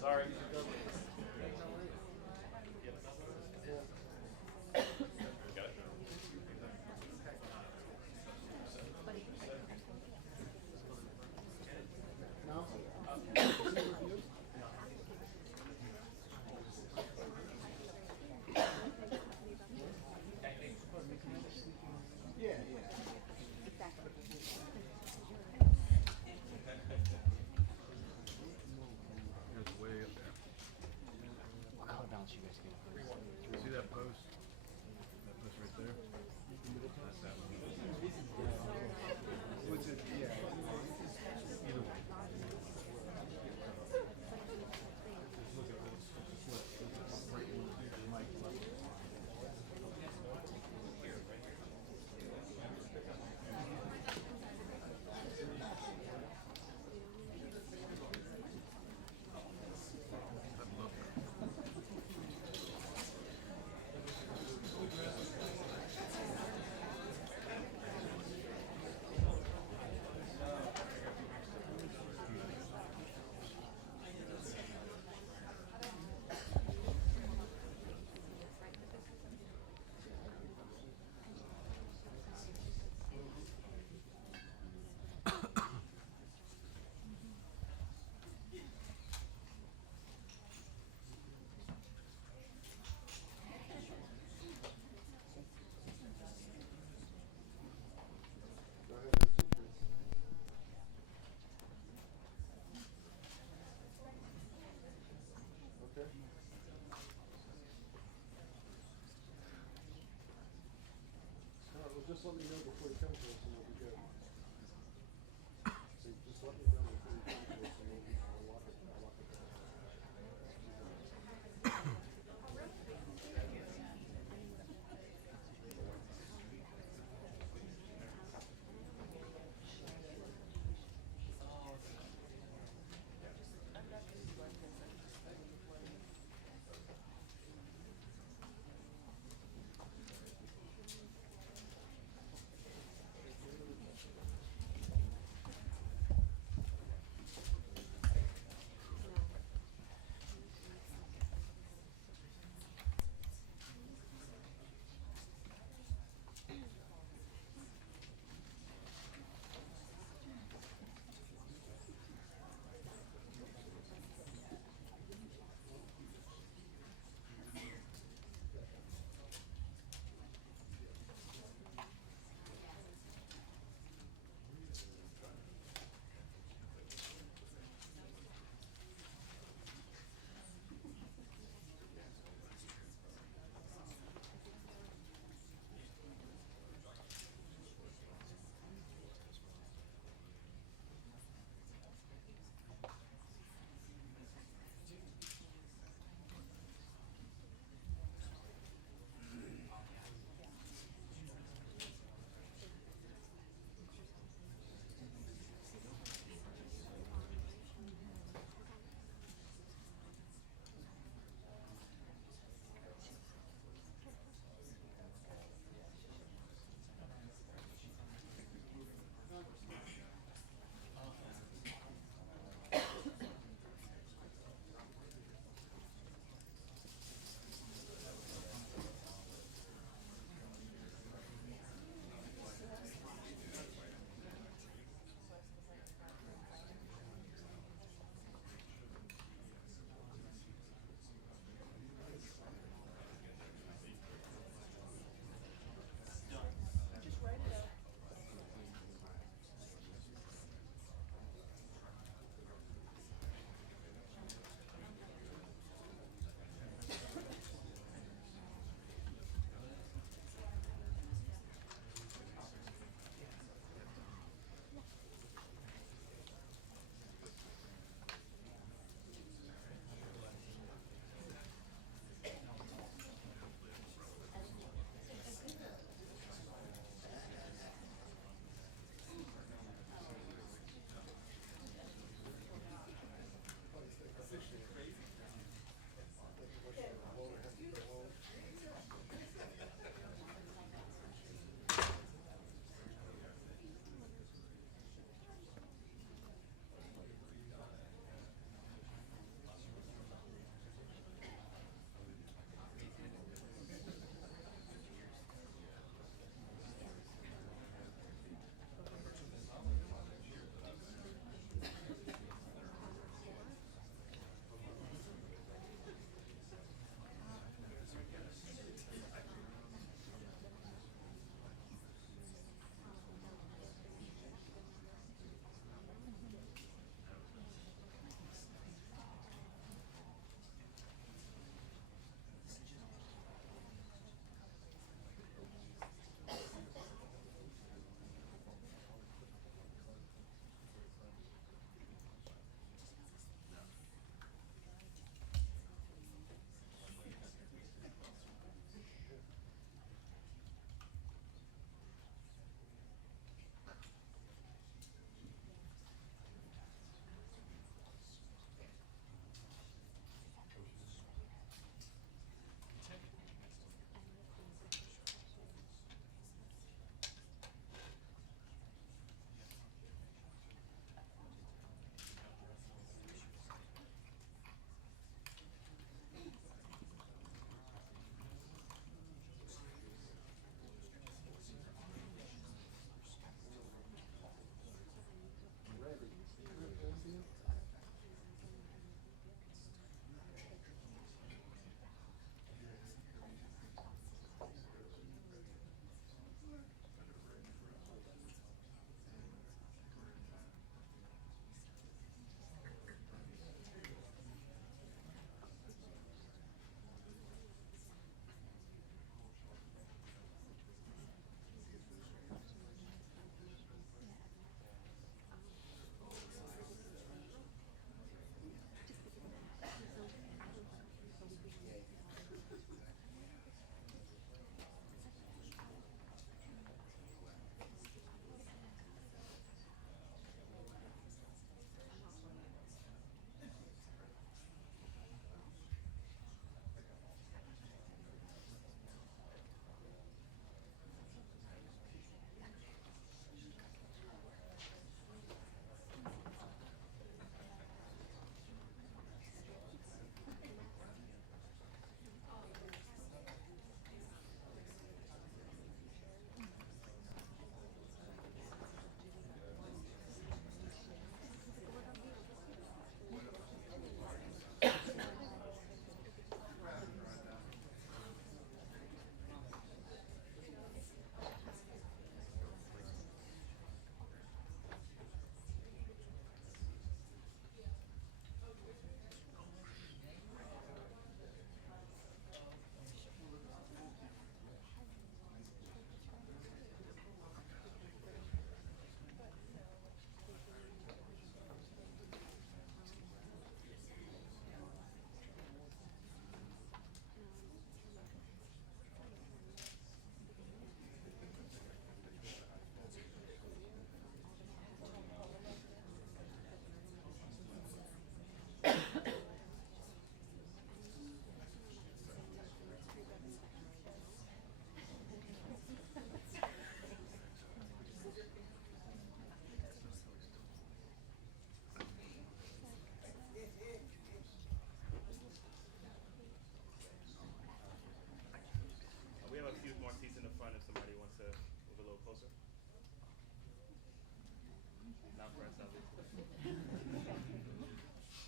Sorry. Got it. No? Yeah, yeah. It's way up there. What color balance you guys get? See that post? That post right there? That's that one. What's it? Yeah. Either way. That look. Go ahead, Mr. Chris. Okay. All right, well, just let me know before you come to us and we'll be good. So just let me know before you come to us and I'll lock it, I'll lock it down.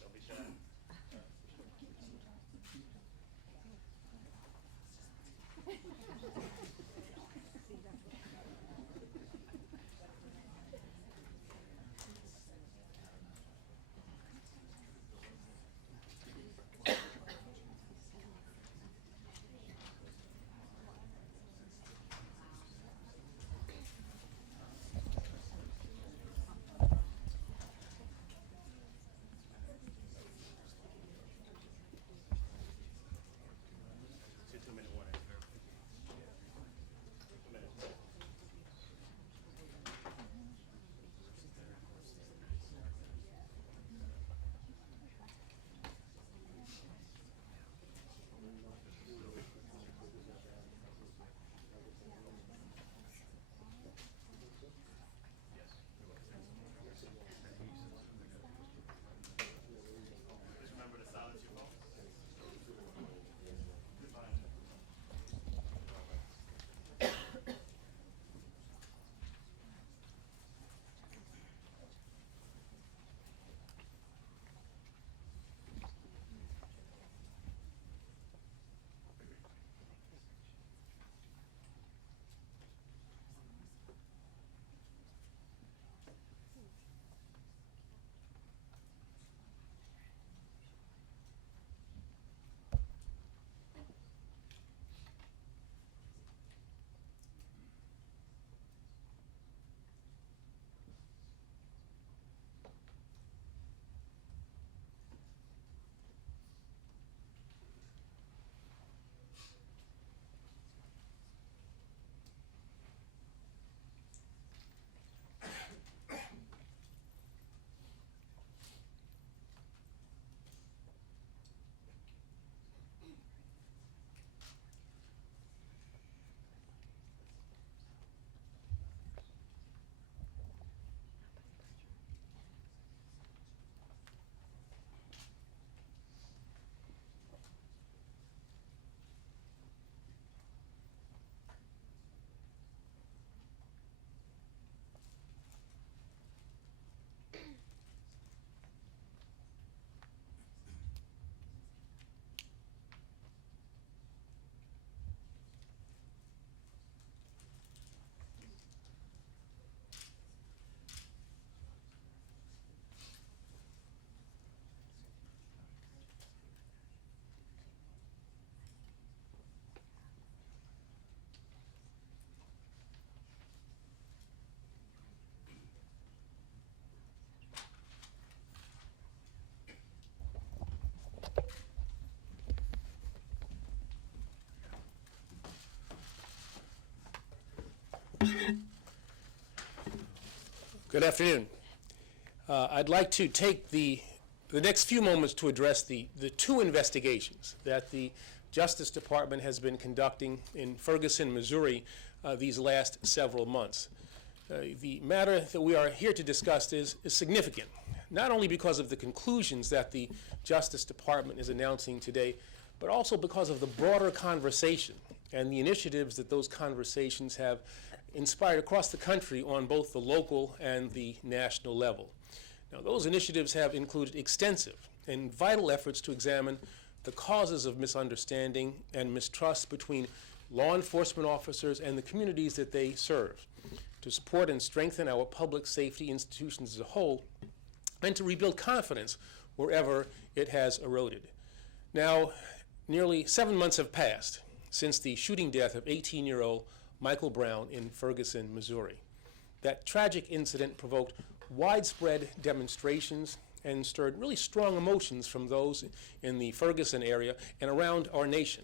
Don't be shy. It's a 2-minute warning. 2 minutes. Just remember to silence your phone. Good afternoon. I'd like to take the next few moments to address the two investigations that the Justice Department has been conducting in Ferguson, Missouri, these last several months. The matter that we are here to discuss is significant, not only because of the conclusions that the Justice Department is announcing today, but also because of the broader conversation and the initiatives that those conversations have inspired across the country on both the local and the national level. Now, those initiatives have included extensive and vital efforts to examine the causes of misunderstanding and mistrust between law enforcement officers and the communities that they serve, to support and strengthen our public safety institutions as a whole, and to rebuild confidence wherever it has eroded. Now, nearly 7 months have passed since the shooting death of 18-year-old Michael Brown in Ferguson, Missouri. That tragic incident provoked widespread demonstrations and stirred really strong emotions from those in the Ferguson area and around our nation.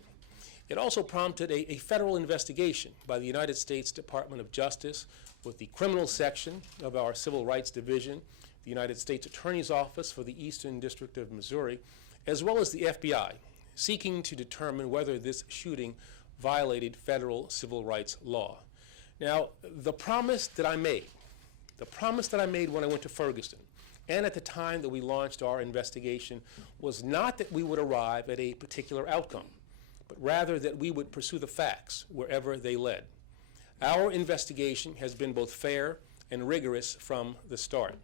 It also prompted a federal investigation by the United States Department of Justice with the criminal section of our Civil Rights Division, the United States Attorney's Office for the Eastern District of Missouri, as well as the FBI, seeking to determine whether this shooting violated federal civil rights law. Now, the promise that I made when I went to Ferguson, and at the time that we launched our investigation, was not that we would arrive at a particular outcome, but rather that we would pursue the facts wherever they led. Our investigation has been both fair and rigorous from the start.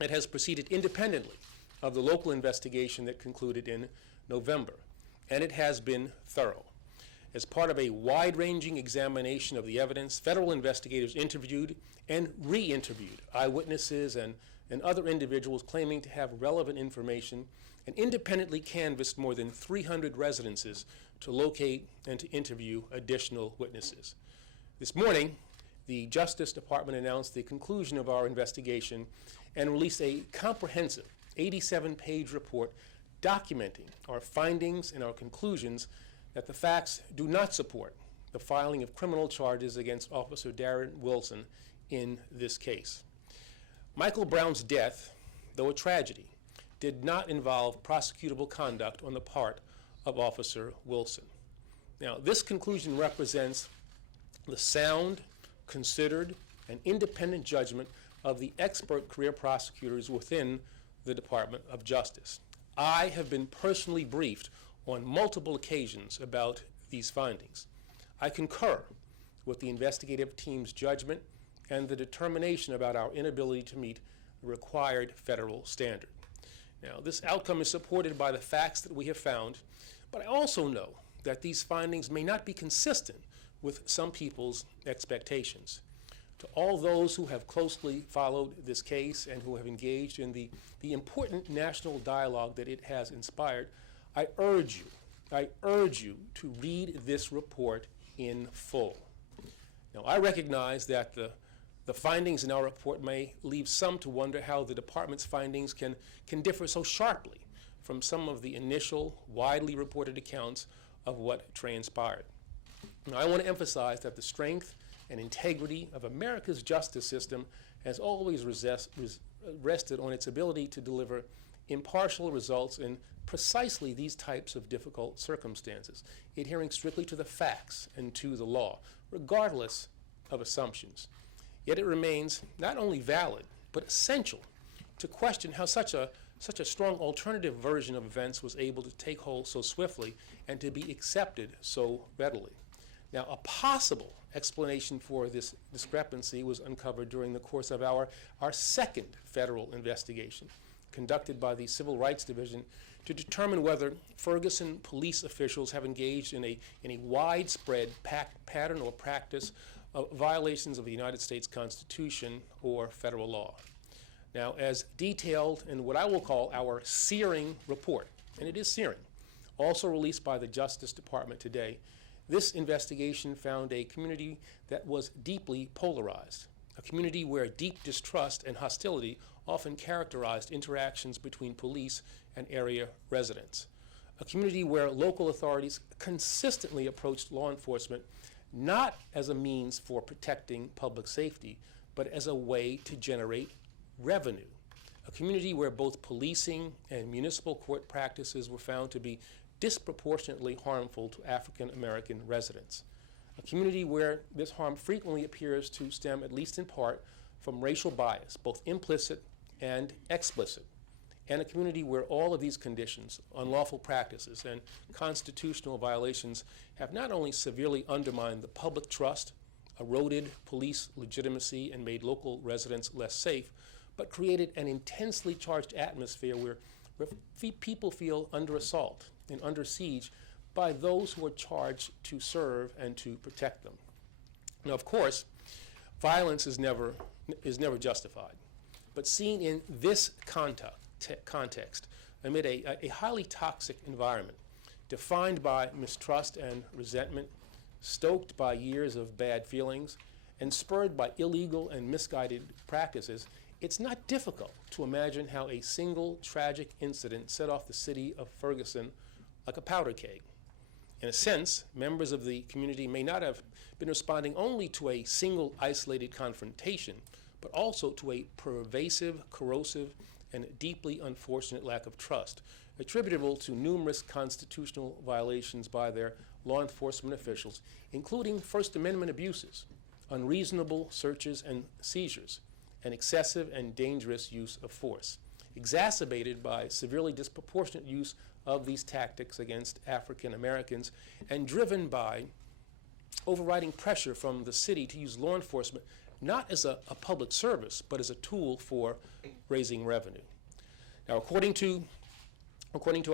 It has proceeded independently of the local investigation that concluded in November, and it has been thorough. As part of a wide-ranging examination of the evidence, federal investigators interviewed and re-interviewed eyewitnesses and other individuals claiming to have relevant information, and independently canvassed more than 300 residences to locate and to interview additional witnesses. This morning, the Justice Department announced the conclusion of our investigation and released a comprehensive 87-page report documenting our findings and our conclusions that the facts do not support the filing of criminal charges against Officer Darren Wilson in this case. Michael Brown's death, though a tragedy, did not involve prosecutable conduct on the part of Officer Wilson. Now, this conclusion represents the sound, considered, and independent judgment of the expert career prosecutors within the Department of Justice. I have been personally briefed on multiple occasions about these findings. I concur with the investigative team's judgment and the determination about our inability to meet the required federal standard. Now, this outcome is supported by the facts that we have found, but I also know that these findings may not be consistent with some people's expectations. To all those who have closely followed this case and who have engaged in the important national dialogue that it has inspired, I urge you to read this report in full. Now, I recognize that the findings in our report may leave some to wonder how the department's findings can differ so sharply from some of the initial, widely reported accounts of what transpired. Now, I want to emphasize that the strength and integrity of America's justice system has always rested on its ability to deliver impartial results in precisely these types of difficult circumstances, adhering strictly to the facts and to the law, regardless of assumptions. Yet it remains not only valid, but essential to question how such a strong alternative version of events was able to take hold so swiftly and to be accepted so readily. Now, a possible explanation for this discrepancy was uncovered during the course of our second federal investigation, conducted by the Civil Rights Division to determine whether Ferguson police officials have engaged in a widespread pattern or practice of violations of the United States Constitution or federal law. Now, as detailed in what I will call our searing report, and it is searing, also released by the Justice Department today, this investigation found a community that was deeply polarized, a community where deep distrust and hostility often characterized interactions between police and area residents, a community where local authorities consistently approached law enforcement not as a means for protecting public safety, but as a way to generate revenue, a community where both policing and municipal court practices were found to be disproportionately harmful to African American residents, a community where this harm frequently appears to stem, at least in part, from racial bias, both implicit and explicit, and a community where all of these conditions, unlawful practices, and constitutional violations have not only severely undermined the public trust, eroded police legitimacy, and made local residents less safe, but created an intensely charged atmosphere where people feel under assault and under siege by those who are charged to serve and to protect them. Now, of course, violence is never justified, but seen in this context, amid a highly toxic environment defined by mistrust and resentment, stoked by years of bad feelings, and spurred by illegal and misguided practices, it's not difficult to imagine how a single tragic incident set off the city of Ferguson like a powder keg. In a sense, members of the community may not have been responding only to a single isolated confrontation, but also to a pervasive, corrosive, and deeply unfortunate lack of trust, attributable to numerous constitutional violations by their law enforcement officials, including First Amendment abuses, unreasonable searches and seizures, and excessive and dangerous use of force, exacerbated by severely disproportionate use of these tactics against African Americans, and driven by overriding pressure from the city to use law enforcement not as a public service, but as a tool for raising revenue. Now, according to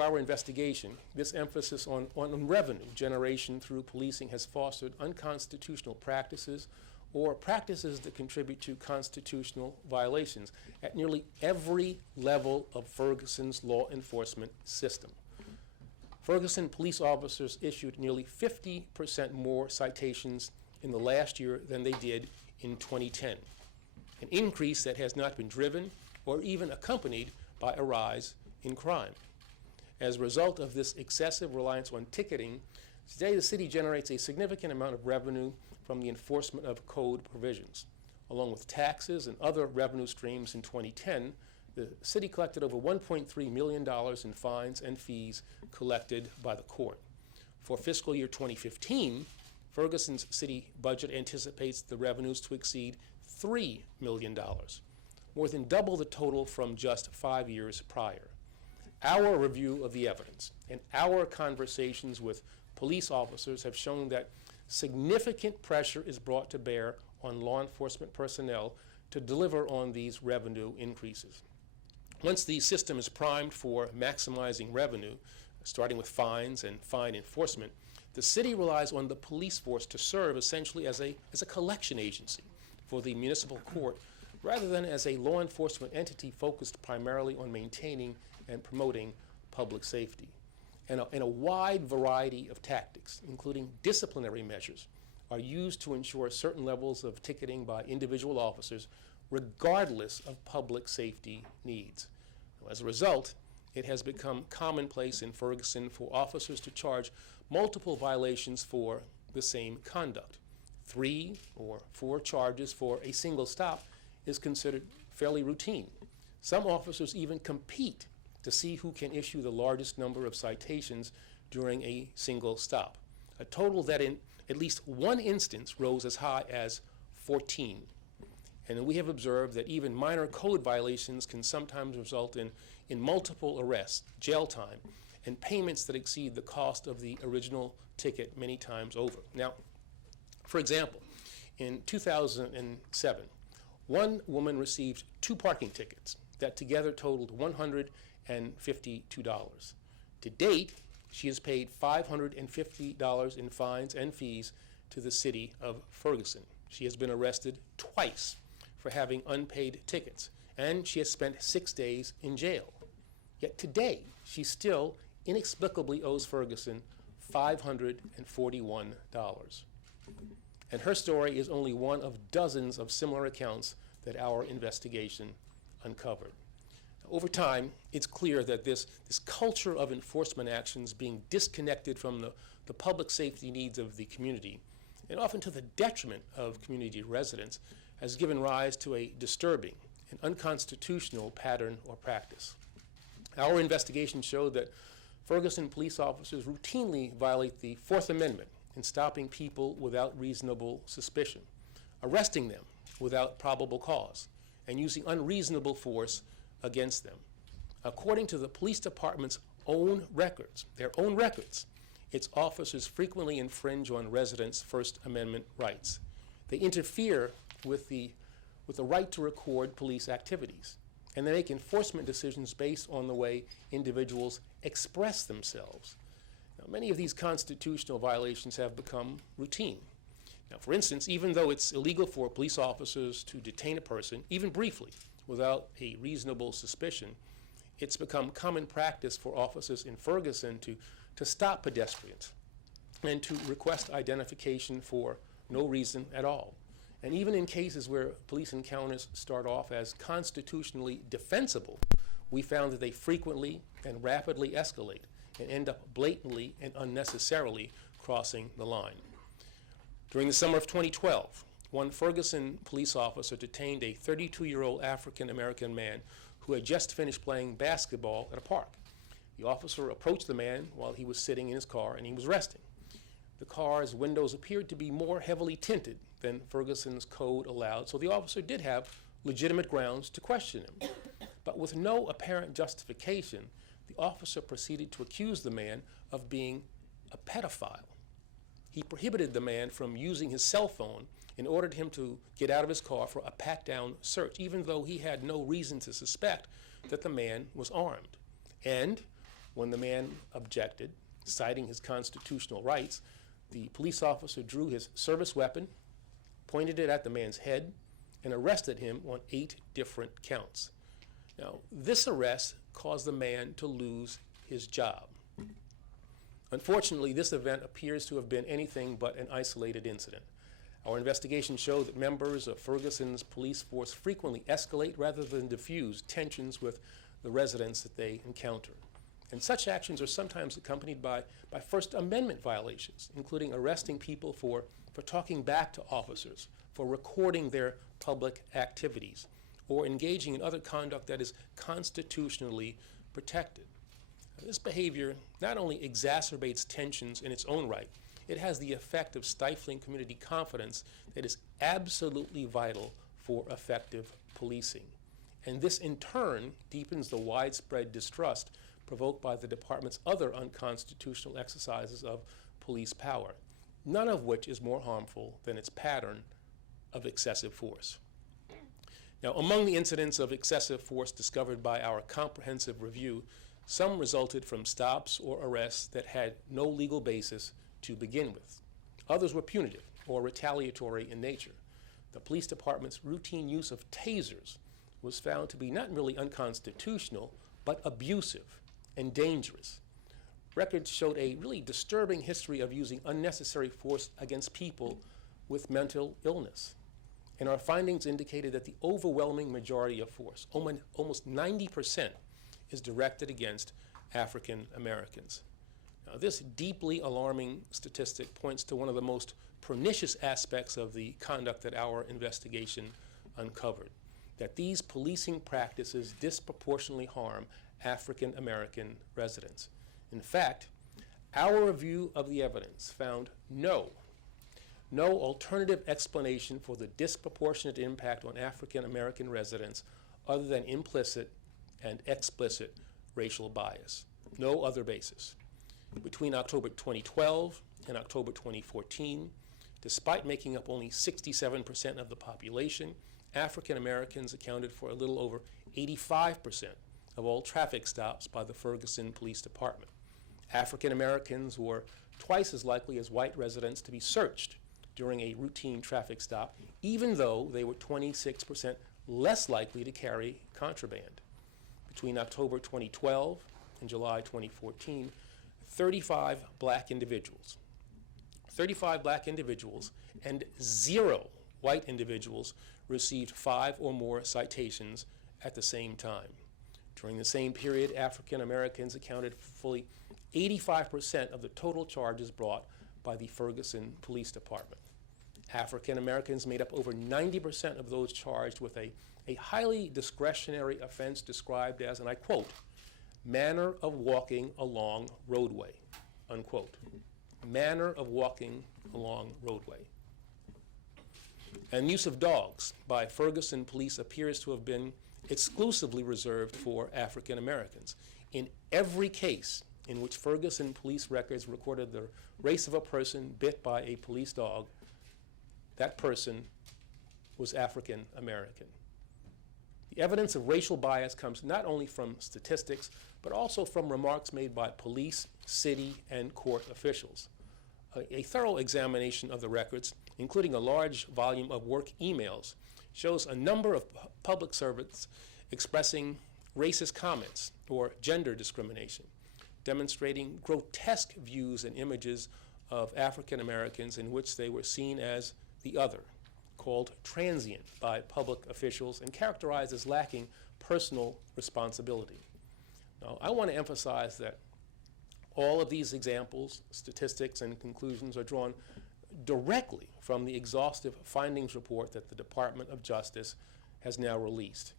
our investigation, this emphasis on revenue generation through policing has fostered unconstitutional practices or practices that contribute to constitutional violations at nearly every level of Ferguson's law enforcement system. Ferguson police officers issued nearly 50% more citations in the last year than they did in 2010, an increase that has not been driven or even accompanied by a rise in crime. As a result of this excessive reliance on ticketing, today the city generates a significant amount of revenue from the enforcement of code provisions. Along with taxes and other revenue streams in 2010, the city collected over $1.3 million in fines and fees collected by the court. For fiscal year 2015, Ferguson's city budget anticipates the revenues to exceed $3 million, more than double the total from just 5 years prior. Our review of the evidence and our conversations with police officers have shown that significant pressure is brought to bear on law enforcement personnel to deliver on these revenue increases. Once the system is primed for maximizing revenue, starting with fines and fine enforcement, the city relies on the police force to serve essentially as a collection agency for the municipal court, rather than as a law enforcement entity focused primarily on maintaining and promoting public safety. And a wide variety of tactics, including disciplinary measures, are used to ensure certain levels of ticketing by individual officers, regardless of public safety needs. As a result, it has become commonplace in Ferguson for officers to charge multiple violations for the same conduct. 3 or 4 charges for a single stop is considered fairly routine. Some officers even compete to see who can issue the largest number of citations during a single stop, a total that in at least one instance rose as high as 14. And we have observed that even minor code violations can sometimes result in multiple arrests, jail time, and payments that exceed the cost of the original ticket many times over. Now, for example, in 2007, one woman received 2 parking tickets that together totaled $152. To date, she has paid $550 in fines and fees to the city of Ferguson. She has been arrested twice for having unpaid tickets, and she has spent 6 days in jail. Yet today, she still inexplicably owes Ferguson $541. And her story is only one of dozens of similar accounts that our investigation uncovered. Over time, it's clear that this culture of enforcement actions being disconnected from the public safety needs of the community, and often to the detriment of community residents, has given rise to a disturbing and unconstitutional pattern or practice. Our investigation showed that Ferguson police officers routinely violate the Fourth Amendment in stopping people without reasonable suspicion, arresting them without probable cause, and using unreasonable force against them. According to the police department's own records, its officers frequently infringe on residents' First Amendment rights. They interfere with the right to record police activities, and they make enforcement decisions based on the way individuals express themselves. Now, many of these constitutional violations have become routine. Now, for instance, even though it's illegal for police officers to detain a person, even briefly, without a reasonable suspicion, it's become common practice for officers in Ferguson to stop pedestrians and to request identification for no reason at all. And even in cases where police encounters start off as constitutionally defensible, we found that they frequently and rapidly escalate and end up blatantly and unnecessarily crossing the line. During the summer of 2012, one Ferguson police officer detained a 32-year-old African-American man who had just finished playing basketball at a park. The officer approached the man while he was sitting in his car and he was resting. The car's windows appeared to be more heavily tinted than Ferguson's code allowed, so the officer did have legitimate grounds to question him. But with no apparent justification, the officer proceeded to accuse the man of being a pedophile. he prohibited the man from using his cell phone and ordered him to get out of his car for a pat-down search, even though he had no reason to suspect that the man was armed. And when the man objected, citing his constitutional rights, the police officer drew his service weapon, pointed it at the man's head, and arrested him on 8 different counts. Now, this arrest caused the man to lose his job. Unfortunately, this event appears to have been anything but an isolated incident. Our investigation showed that members of Ferguson's police force frequently escalate rather than diffuse tensions with the residents that they encounter. And such actions are sometimes accompanied by First Amendment violations, including arresting people for talking back to officers, for recording their public activities, or engaging in other conduct that is constitutionally protected. This behavior not only exacerbates tensions in its own right, it has the effect of stifling community confidence that is absolutely vital for effective policing. And this in turn deepens the widespread distrust provoked by the department's other unconstitutional exercises of police power, none of which is more harmful than its pattern of excessive force. Now, among the incidents of excessive force discovered by our comprehensive review, some resulted from stops or arrests that had no legal basis to begin with. Others were punitive or retaliatory in nature. The police department's routine use of tasers was found to be not merely unconstitutional, but abusive and dangerous. Records showed a really disturbing history of using unnecessary force against people with mental illness. And our findings indicated that the overwhelming majority of force, almost 90%, is directed against African Americans. Now, this deeply alarming statistic points to one of the most pernicious aspects of the conduct that our investigation uncovered, that these policing practices disproportionately harm African American residents. In fact, our review of the evidence found no alternative explanation for the disproportionate impact on African American residents other than implicit and explicit racial bias. No other basis. Between October 2012 and October 2014, despite making up only 67% of the population, African Americans accounted for a little over 85% of all traffic stops by the Ferguson Police Department. African Americans were twice as likely as white residents to be searched during a routine traffic stop, even though they were 26% less likely to carry contraband. Between October 2012 and July 2014, 35 black individuals and 0 white individuals received 5 or more citations at the same time. During the same period, African Americans accounted for fully 85% of the total charges brought by the Ferguson Police Department. African Americans made up over 90% of those charged with a highly discretionary offense described as, and I quote, manner of walking along roadway, unquote. Manner of walking along roadway. And use of dogs by Ferguson police appears to have been exclusively reserved for African Americans. In every case in which Ferguson police records recorded the race of a person bit by a police dog, that person was African American. The evidence of racial bias comes not only from statistics, but also from remarks made by police, city, and court officials. A thorough examination of the records, including a large volume of work emails, shows a number of public servants expressing racist comments or gender discrimination, demonstrating grotesque views and images of African Americans in which they were seen as the other, called transient by public officials and characterized as lacking personal responsibility. Now, I want to emphasize that all of these examples, statistics, and conclusions are drawn directly from the exhaustive findings report that the Department of Justice has now released.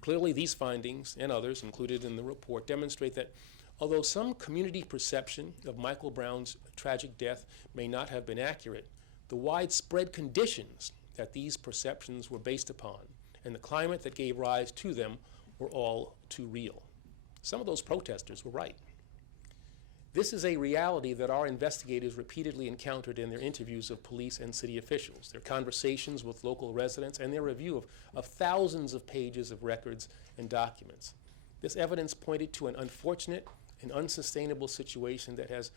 Clearly, these findings and others included in the report demonstrate that although some community perception of Michael Brown's tragic death may not have been accurate, the widespread conditions that these perceptions were based upon and the climate that gave rise to them were all too real. Some of those protesters were right. This is a reality that our investigators repeatedly encountered in their interviews of police and city officials, their conversations with local residents, and their review of thousands of pages of records and documents. This evidence pointed to an unfortunate and unsustainable situation that has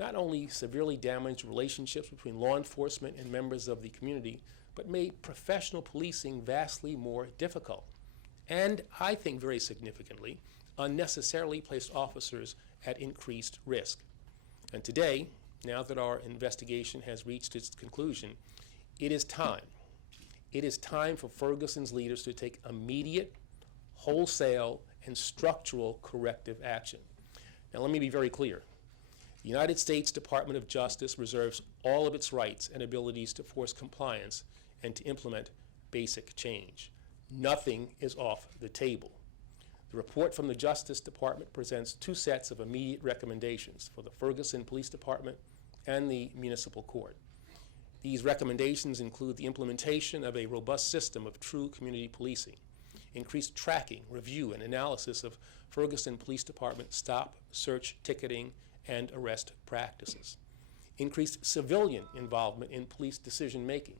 not only severely damaged relationships between law enforcement and members of the community, but made professional policing vastly more difficult. And I think very significantly, unnecessarily placed officers at increased risk. And today, now that our investigation has reached its conclusion, it is time. It is time for Ferguson's leaders to take immediate, wholesale, and structural corrective action. Now, let me be very clear. The United States Department of Justice reserves all of its rights and abilities to force compliance and to implement basic change. Nothing is off the table. The report from the Justice Department presents two sets of immediate recommendations for the Ferguson Police Department and the Municipal Court. These recommendations include the implementation of a robust system of true community policing, increased tracking, review, and analysis of Ferguson Police Department stop, search, ticketing, and arrest practices, increased civilian involvement in police decision-making,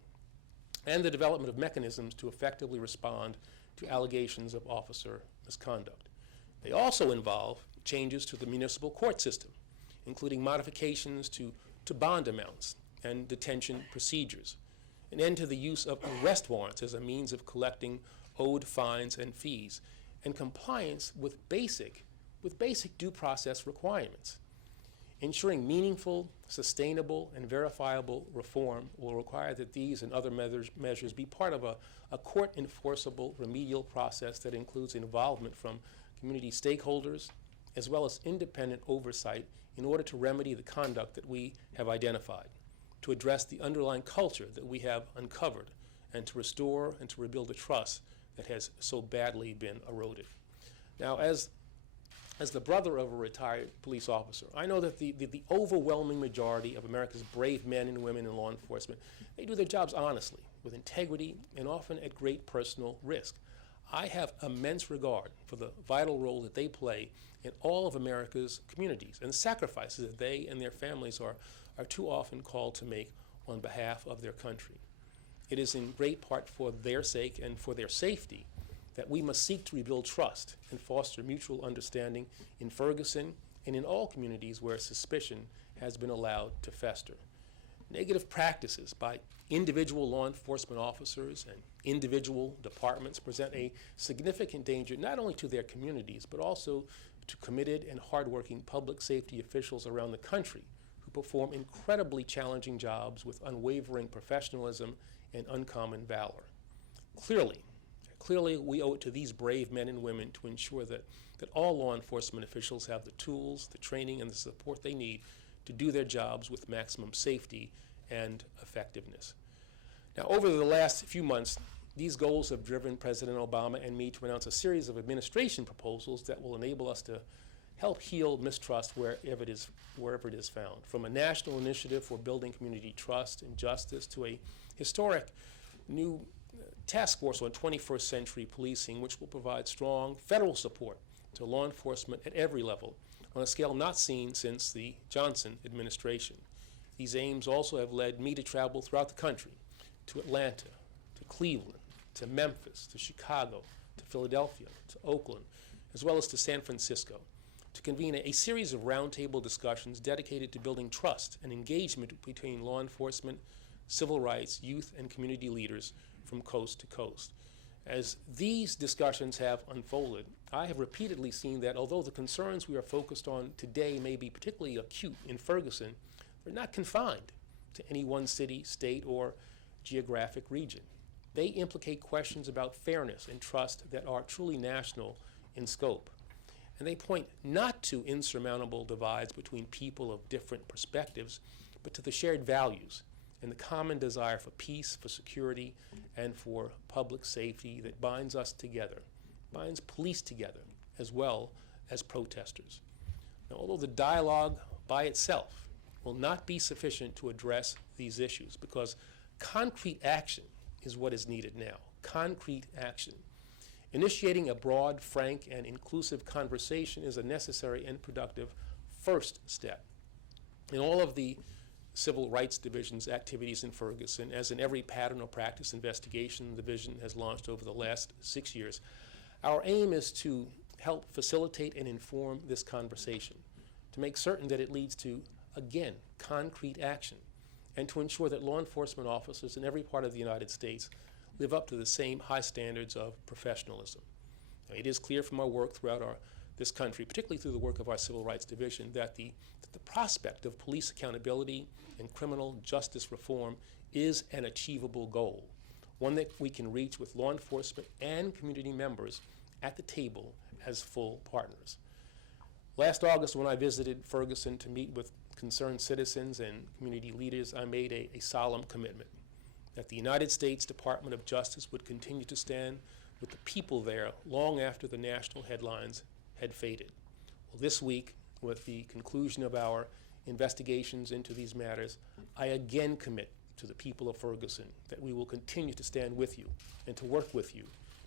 and the development of mechanisms to effectively respond to allegations of officer misconduct. They also involve changes to the municipal court system, including modifications to bond amounts and detention procedures, an end to the use of arrest warrants as a means of collecting owed fines and fees, and compliance with basic due process requirements. Ensuring meaningful, sustainable, and verifiable reform will require that these and other measures be part of a court-enforceable remedial process that includes involvement from community stakeholders, as well as independent oversight in order to remedy the conduct that we have identified, to address the underlying culture that we have uncovered, and to restore and to rebuild the trust that has so badly been eroded. Now, as the brother of a retired police officer, I know that the overwhelming majority of America's brave men and women in law enforcement, they do their jobs honestly, with integrity, and often at great personal risk. I have immense regard for the vital role that they play in all of America's communities and the sacrifices that they and their families are too often called to make on behalf of their country. It is in great part for their sake and for their safety that we must seek to rebuild trust and foster mutual understanding in Ferguson and in all communities where suspicion has been allowed to fester. Negative practices by individual law enforcement officers and individual departments present a significant danger not only to their communities, but also to committed and hardworking public safety officials around the country who perform incredibly challenging jobs with unwavering professionalism and uncommon valor. Clearly, we owe it to these brave men and women to ensure that all law enforcement officials have the tools, the training, and the support they need to do their jobs with maximum safety and effectiveness. Now, over the last few months, these goals have driven President Obama and me to announce a series of administration proposals that will enable us to help heal mistrust wherever it is found, from a national initiative for building community trust and justice to a historic new task force on 21st century policing, which will provide strong federal support to law enforcement at every level on a scale not seen since the Johnson administration. These aims also have led me to travel throughout the country, to Atlanta, to Cleveland, to Memphis, to Chicago, to Philadelphia, to Oakland, as well as to San Francisco, to convene a series of roundtable discussions dedicated to building trust and engagement between law enforcement, civil rights, youth, and community leaders from coast to coast. As these discussions have unfolded, I have repeatedly seen that although the concerns we are focused on today may be particularly acute in Ferguson, they're not confined to any one city, state, or geographic region. They implicate questions about fairness and trust that are truly national in scope. And they point not to insurmountable divides between people of different perspectives, but to the shared values and the common desire for peace, for security, and for public safety that binds us together, binds police together, as well as protesters. Now, although the dialogue by itself will not be sufficient to address these issues, because concrete action is what is needed now, concrete action. Initiating a broad, frank, and inclusive conversation is a necessary and productive first step. In all of the Civil Rights Division's activities in Ferguson, as in every pattern or practice investigation the division has launched over the last 6 years, our aim is to help facilitate and inform this conversation, to make certain that it leads to, again, concrete action, and to ensure that law enforcement officers in every part of the United States live up to the same high standards of professionalism. Now, it is clear from our work throughout this country, particularly through the work of our Civil Rights Division, that the prospect of police accountability and criminal justice reform is an achievable goal, one that we can reach with law enforcement and community members at the table as full partners. Last August, when I visited Ferguson to meet with concerned citizens and community leaders, I made a solemn commitment that the United States Department of Justice would continue to stand with the people there long after the national headlines had faded. Well, this week, with the conclusion of our investigations into these matters, I again commit to the people of Ferguson that we will continue to stand with you and to work with you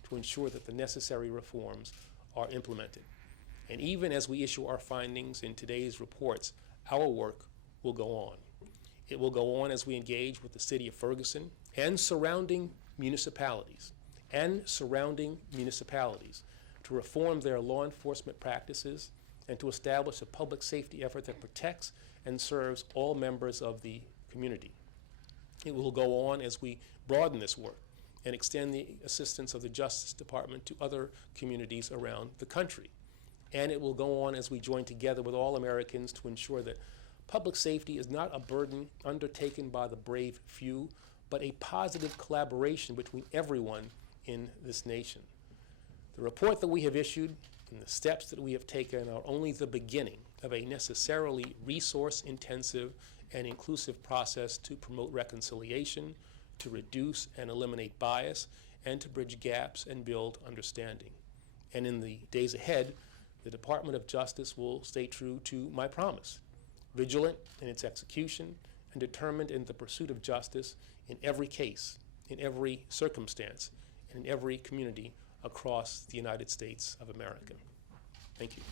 to ensure that the necessary reforms are implemented. And even as we issue our findings in today's reports, our work will go on. It will go on as we engage with the city of Ferguson and surrounding municipalities to reform their law enforcement practices and to establish a public safety effort that protects and serves all members of the community. It will go on as we broaden this work and extend the assistance of the Justice Department to other communities around the country. And it will go on as we join together with all Americans to ensure that public safety is not a burden undertaken by the brave few, but a positive collaboration between everyone in this nation. The report that we have issued and the steps that we have taken are only the beginning of a necessarily resource-intensive and inclusive process to promote reconciliation, to reduce and eliminate bias, and to bridge gaps and build understanding. And in the days ahead, the Department of Justice will stay true to my promise, vigilant in its execution and determined in the pursuit of justice in every case, in every circumstance, and in every community across the United States of America. Thank you.